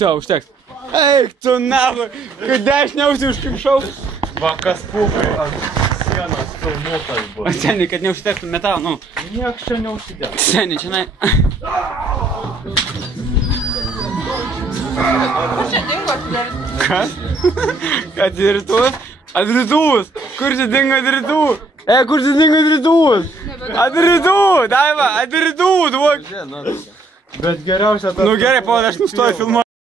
Все, užteks. Eik tu navai, kad dešiniausiai užkimšau. Va, kas pupai ant sienos filmuotas buvo. Seniai, kad neužtektų metalų, nu. Nieks čia neužsidės. Seniai, čia nai. Kur čia dingo atidarytus? Kas? Atidarytus? Atidarytus! Kur čia dingo atidarytus? Kur čia dingo atidarytus? Atidarytus! Daiva, atidarytus! Bet geriausia tas... Nu gerai, pavadai, aš nustoju filmuoti.